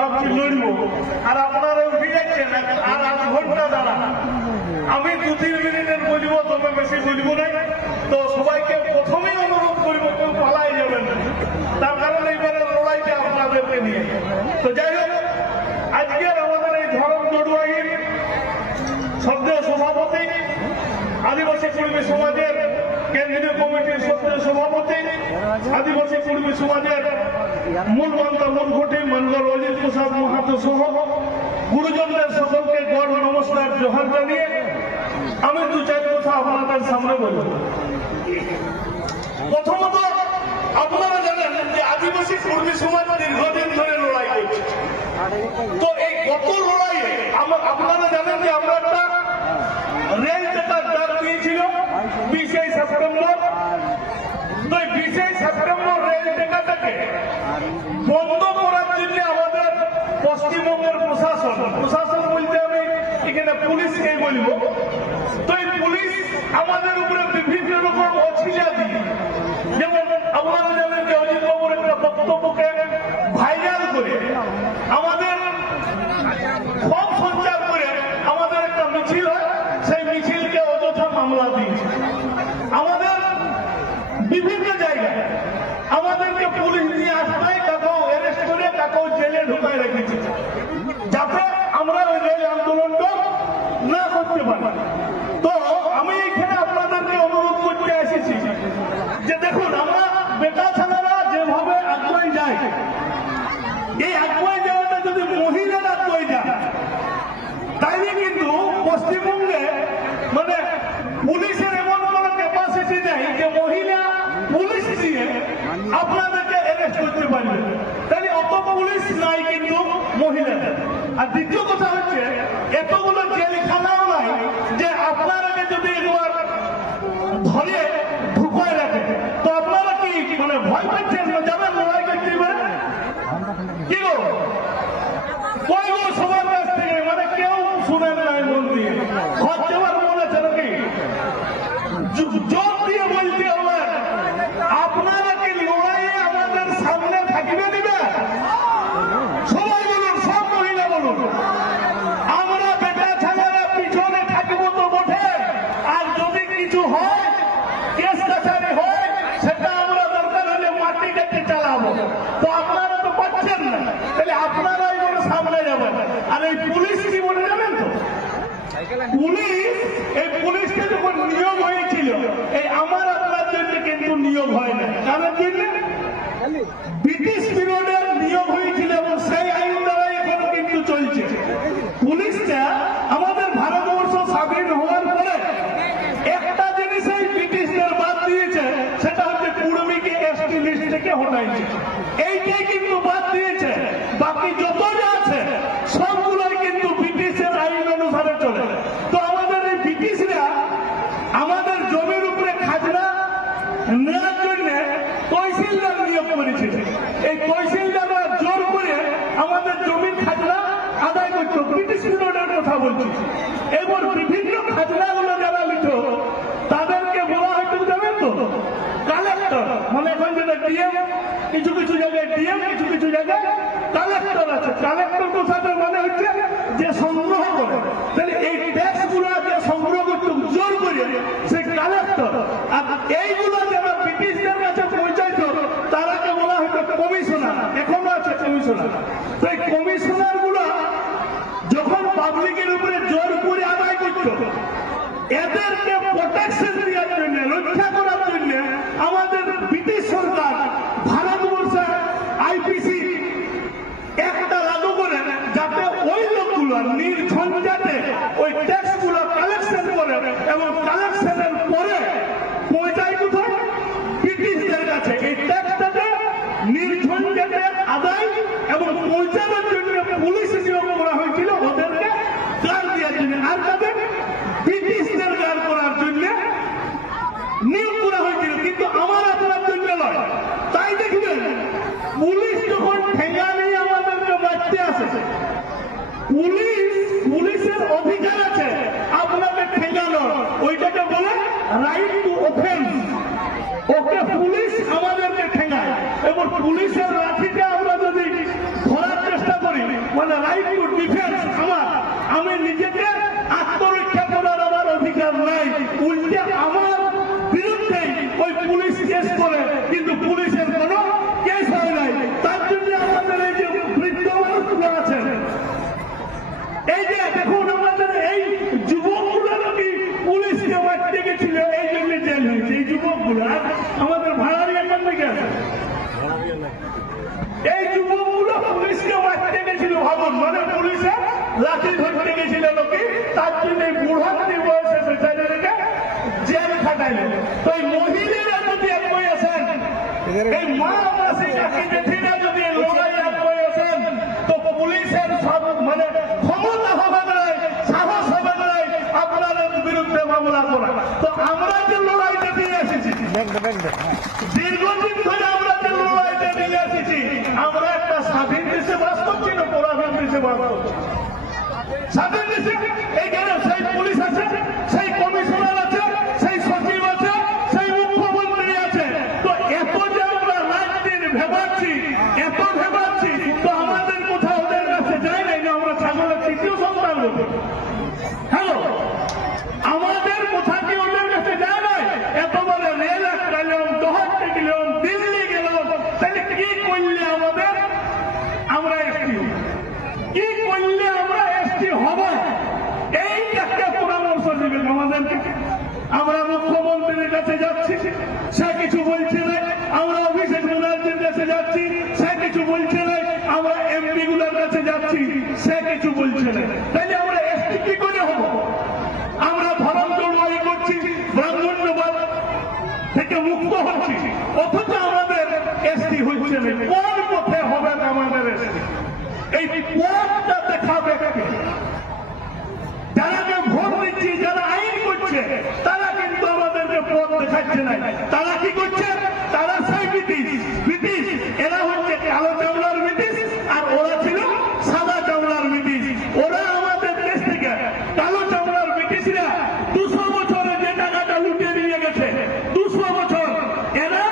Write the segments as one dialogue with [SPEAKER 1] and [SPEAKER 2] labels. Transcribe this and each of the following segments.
[SPEAKER 1] ভাবছি লড়বো। আর আপনারা উঠে যাচ্ছেন আর আধ ঘণ্টা দাঁড়া। আমি দু তিন মিনিটের বলব তবে বেশি বলব না। তো সবাইকে প্রথমেই অনুরোধ করব, কেউ পালাই যাবেন না। তার কারণ এইবারে লড়াইটা আপনাদেরকে নিয়ে। তো যাই হোক আজকের আমাদের এই ধরম জড়ুয়াইয়ের সদ্যের সভাপতি, আদিবাসী কর্মী সমাজের কেন্দ্রীয় কমিটির সদ্যের সভাপতি, আদিবাসী কর্মী সমাজের মূল মন্ত্র মূলঘটি মঙ্গল অজিত প্রসাদ মাহাতো সহ গুরুজনদের সকলকে গড় নমস্কার, জোহার জানিয়ে আমি দু চার কথা আপনাদের সামনে বলব। প্রথমত, আপনারা জানেন যে আদিবাসী কর্মী সমাজ দীর্ঘদিন ধরে লড়াই তো এই গত আমরা- আপনারা জানেন যে আমরা একটা রেল জেতার ডাক দিয়েছিল বিশে সেপ্টেম্বর তো এই বিশে ভাইরাল করে আমাদের ফর্ম সঞ্চার করে আমাদের একটা মিছিল হয় সেই মিছিলকে অযথা মামলা দিয়েছে আমাদের বিভিন্ন জায়গায় আমাদেরকে পুলিশ নিয়ে আসবে কাকেও অ্যারেস্ট করে কাকেও জেলে ঢুকায় যাতে আমরা ওই রেল আন্দোলনটা না করতে পারি। তো আমি এখানে আপনাদেরকে অনুরোধ করতে এসেছি যে দেখুন, আমরা বেটা ছেলেরা যেভাবে আগুয়ে যায়, এই আগুয়ে যাওয়াটা যদি মহিলারা আগুয়ে যায় তাইলে কিন্তু পশ্চিমবঙ্গে মানে পুলিশের এমন কোন ক্যাপাসিটি নেই যে মহিলা পুলিশ দিয়ে আপনাদেরকে অ্যারেস্ট করতে পারবে তাহলে অত পুলিশ নাই কিন্তু মহিলাদের আর দ্বিতীয় কথা হচ্ছে এতগুলো জেলখানাও নাই যে আপনারাকে যদি একবার ধরে ঢুকায় রাখে তো আপনারা কি মানে ভয় পাচ্ছেন না যাবেন লড়াই করতে এবারে? কি গো কই গো সবার কাছ থেকে মানে কেউ শুনেন নাই মন দিয়ে ঘর যাওয়ার মন আছে নাকি জ- জোর দিয়ে বলতে হবে আপনারা কি লড়াইয়ে আমাদের সামনে থাকবে দিবে সবাই বলুন সব মহিলা বলুন আমরা বেটা ছেলেরা পিছনে থাকব তো বটে আর যদি কিছু হয় কেস কাছারি হয় সেটা আমরা দরকার হলে মাটি কেটে চালাবো তো আপনারা তো পাচ্ছেন না তাহলে আপনারাই বলে সামনে যাবেন আর এই পুলিশ কি বলে জানেন তো পুলিশ এই পুলিশকে যখন নিয়োগ হয়েছিল এই আমার আপনার জন্য কিন্তু নিয়োগ হয় না কারণ জন্য ব্রিটিশ পিরিয়ডের নিয়োগ হয়েছিল এবং সেই আইন দ্বারাই এখনও কিন্তু চলছে। পুলিশটা আমাদের ভারতবর্ষ স্বাধীন হওয়ার পরে একটা জিনিসই ব্রিটিশদের বাদ দিয়েছে সেটা হচ্ছে কুর্মীকে এসটি লিস্ট থেকে হটাইছে এইটাই কিন্তু বাদ দিয়েছে বাকি যত যা আছে সবগুলোই কিন্তু ব্রিটিশের আইন অনুসারে চলে তো আমাদের এই ব্রিটিশরা আমাদের জমির উপরে খাজনা নেওয়ার জন্য তহসিলদার নিয়োগ করেছিল এই তহসিলদাররা জোর করে আমাদের জমির খাজনা আদায় করতো ব্রিটিশ পিরিয়ডের কথা বলছি এবার বিভিন্ন খাজনাগুলো যারা লিখত তাদেরকে বলা হয়তো জানেন তো? কালেক্টর মানে এখন যেটা ডিএম কিছু কিছু জায়গায় ডিএম কিছু কিছু জায়গায় কালেক্টর আছে। কালেক্টর কোথাতে মানে হচ্ছে যে লোকগুলো নির্ঝঞ্ঝাটে এই যে দেখুন আমাদের এই যুবকগুলো নাকি পুলিশকে মারতে গেছিল এই জন্য জেল হয়েছে। এই যুবকগুলো আমাদের ভাড়ারি এখান থেকে আছে। এই যুবকগুলো পুলিশকে মারতে গেছিল ভাবুন মানে পুলিশে লাঠি ধরতে গেছিল নাকি তার জন্য এই বুড়াতে বয়সে বেচারিকে জেল খাটাইল তো এই মহিলারা যদি একই আছেন এই মা মাসি কাকি জেঠিরা যদি এই লড়াই একই আছেন তো পুলিশের সব মানে ক্ষমতা হবে না সাহস হবে না আপনাদের বিরুদ্ধে মামলা করা তো আমরা যে লড়াইটা দিয়ে এসেছি দীর্ঘদিন ধরে আমরা যে লড়াইটা নিয়ে এসেছি, আমরা একটা স্বাধীন দেশে বাস করছি না পরাধীন দেশে বাস করছি। স্বাধীন দেশে এইখানে সেই পুলিশ আছে, সেই কমিশনার আছে, সেই সচিব আছে, সেই মুখ্যমন্ত্রী আছে। তো এত যে আমরা রাজনীতি ভেবাচ্ছি, এত ভেবাচ্ছি, তো আমাদের কোথাও ওদের কাছে যায় নাই না আমরা ছাগলের তৃতীয় সন্তান হ্যালো আমাদের কোথা কি ওদের কাছে যায় নাই এত বলে রেল গেলাম দোহাতে গেলাম দিল্লি গেলাম তাহলে কি করলে আমাদের আমরা এসটি কি করলে আমরা এসটি হব এই একটা পরামর্শ দিবেন আমাদেরকে আমরা মুখ্যমন্ত্রীর কাছে যাচ্ছি সে কিছু বলছে না, আমরা অভিষেক ব্যানার্জির কাছে যাচ্ছি, সে কিছু বলছে না, আমরা এমপি গুলোর কাছে যাচ্ছি, সে কিছু বলছে না। তাইলে আমরা এসটি কি করে হব? আমরা ধরম লড়াই করছি ব্রাহ্মণ্যবাদ থেকে মুক্ত হচ্ছি। অথচ আমাদের এসটি হচ্ছে না। কোন পথে হবে আমাদের এসটি এই পথটা দেখাবে কে যারাকে ভোট দিচ্ছি যারা আইন করছে তারা কিন্তু আমাদেরকে পথ দেখাচ্ছে না তারা কি করছে তারা সেই ব্রিটিশ ব্রিটিশ এরা হচ্ছে কালো চামড়ার ব্রিটিশ আর ওরা ছিল সাদা চামড়ার ব্রিটিশ ওরা আমাদের দেশ থেকে কালো চামড়ার ব্রিটিশরা দুশো বছরে যে টাকাটা লুটে নিয়ে গেছে দুশো বছর এরা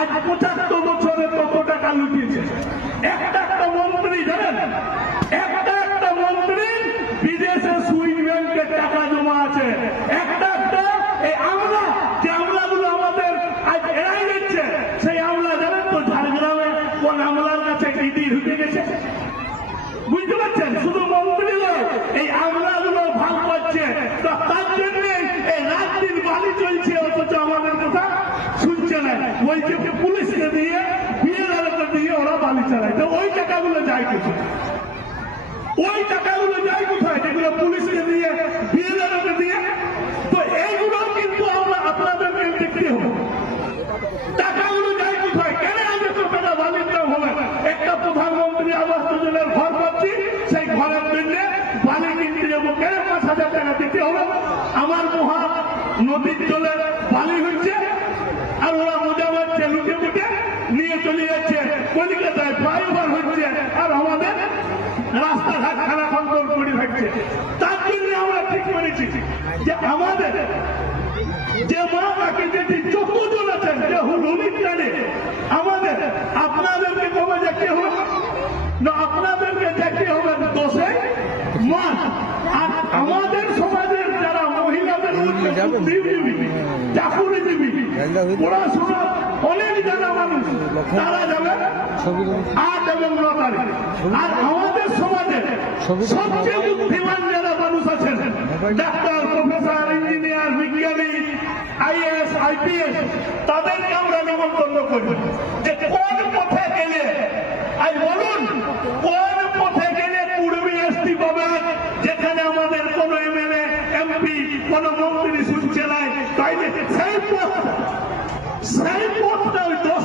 [SPEAKER 1] আজ পঁচাত্তর বছরে কত টাকা লুটিয়েছে একটা একটা মন্ত্রী জানেন একটা একটা মন্ত্রী বিদেশে সুইস ব্যাংকে টাকা জমা আছে একটা একটা এই আমলা যে আমলাগুলো আমাদের আজ এড়াই যাচ্ছে সেই আমলা জানেন তো ঝাড়গ্রামে কোন আমলার কাছে ইডি ঢুকে গেছে। বুঝতে পারছেন? শুধু মন্ত্রী এই আমলাগুলো ভাগ পাচ্ছে তার জন্য এই দিন বাড়ি চলছে, অথচ আমাদের কথা শুনছে না। বলছে পুলিশকে দিয়ে বিএলআরকে দিয়ে ওরা বালি চালায়। তো ওই টাকাগুলো যায় কিছু ওই টাকাগুলো যায় কোথায়? যেগুলো পুলিশকে দিয়ে বিএলআরকে দিয়ে তো এইগুলো কিন্তু আমরা আপনাদেরকে দেখতে হবে টাকাগুলো যায় কোথায় কেন আজ এত টাকা বালির দাম হবে একটা প্রধানমন্ত্রী আবাস যোজনার ঘর পাচ্ছি সেই ঘরের জন্য বালি কিনতে যাব কেন পাঁচ হাজার টাকা দিতে হবে আমার মহা নদীর জলে বালি হচ্ছে আর ওরা মজা পাচ্ছে লুটে মুটে নিয়ে চলে যাচ্ছে কলিকাতায় ফ্লাইওভার হচ্ছে আর আমাদের কন্ট্রোল করে থাকছে তার জন্য আমরা ঠিক করেছি যে আমাদের যে মা যেটি চতুর্জন আছেন যে হুলুলির জানে আমাদের আপনাদেরকে কবে দেখতে হবে না আপনাদেরকে দেখতে হবে দোষে মা। আর আমাদের সমাজের যারা মহিলাদের চাকুরিজীবী পড়াশোনা অনেক জানা মানুষ তারা আট এবং ন তারিখ। আর আমাদের সমাজে সবচেয়ে বুদ্ধিমান যারা মানুষ আছেন ডাক্তার প্রফেসর ইঞ্জিনিয়ার বিজ্ঞানী আইএস আইপিএস তাদেরকে আমরা নিমন্ত্রণ করি যে কোন পথে গেলে আজ বলুন কোন পথে গেলে পূর্বে এসটি পাবেন? যেখানে আমাদের কোন এমএলএ এমপি কোন মন্ত্রী নাই। তাই সেই পথ সেই পথটা ওই দশ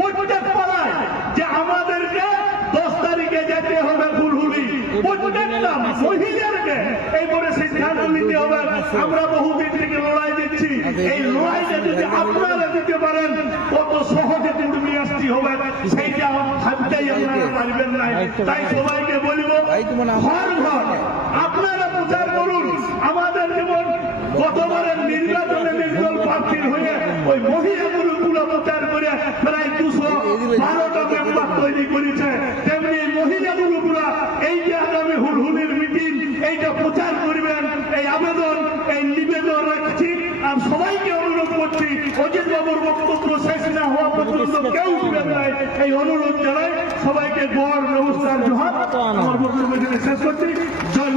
[SPEAKER 1] প্রত্যেক পাড়ায় যে আমাদেরকে দশ তারিখে যেতে হবে হুলহুলি। প্রত্যেকটা মহিলাকে এই বলে সিদ্ধান্ত নিতে হবে। আমরা বহুদিন থেকে লড়াই দিচ্ছি। এই লড়াইটা যদি আপনারা দিতে পারেন, কত সহজে কুর্মি আসতে হবে। সেইটা ভাবতেই আপনারা পারবেন না তাই সবাইকে বলব, ঘর ঘর, আপনারা প্রচার করুন। আমাদের যেমন গতবারের নির্বাচনে নির্দল ওই মহিলাগুলো গুলো প্রচার করে প্রায় দুশো বারোটা মেম্বার তৈরি করেছে। তেমনি মহিলাগুলো গুলা এই যে আগামী হুলহুলির মিটিং এইটা প্রচার করবেন এই আবেদন এই নিবেদন রাখছি। আর সবাইকে অনুরোধ করছি অজিত বাবুর বক্তব্য শেষ না হওয়া পর্যন্ত কেউ উঠবেন নাই এই অনুরোধ জানাই সবাইকে গড় ব্যবস্থার জোহার। আমার বক্তব্য শেষ করছি। জয়